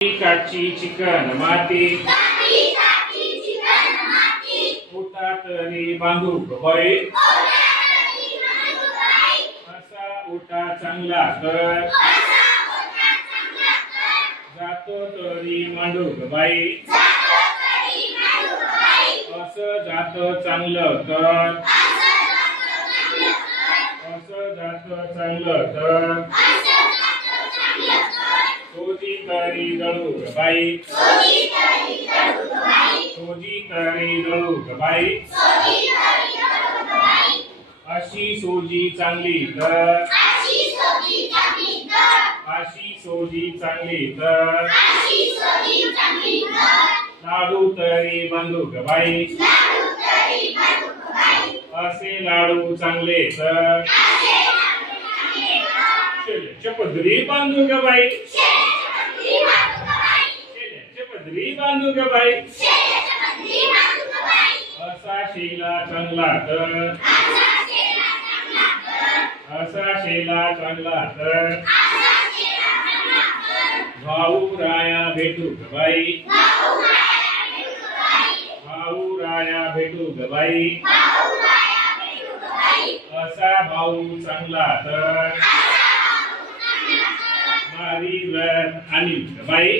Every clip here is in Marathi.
काची चिकन माती उठा तरी बांधू बाई असा उठा चांगला कर जातो तरी मांडू बाई असं जातं चांगलं तर असं जातं चांगलं तर सोजी तरी दळू बाई सोजी तरी दळू बाई अशी सोजी चांगली तर अशी सोजी चांगली तर लाडू तरी बांधू बाई असे लाडू चांगले तर पदरी बांधू ग बाई पदरी बांधू ग बाई असा शेला चांगला तर असा शेला चांगला तर भाऊ राया भेटू ग बाई भाऊ राया भेटू ग बाई असा भाऊ चांगला तर नारी रथ आणि बाई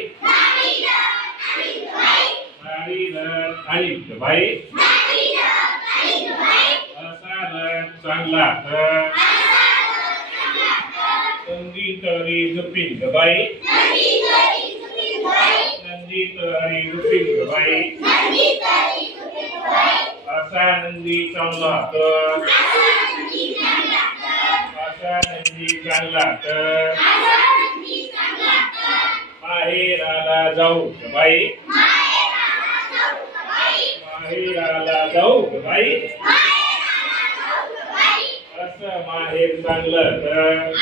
नारी रथ आणि बाई असा रथ चांगला तर नंदी तरी जुपिन ग बाई नंदी तरी जुपिन ग बाई असा नंदी चांगला तर असा नंदी चांगला तर माहेराला जाऊ ग बाई माहेराला जाऊ ग बाई असं माहेर चांगलं तर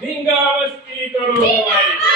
धिंगा मस्ती करू बाई।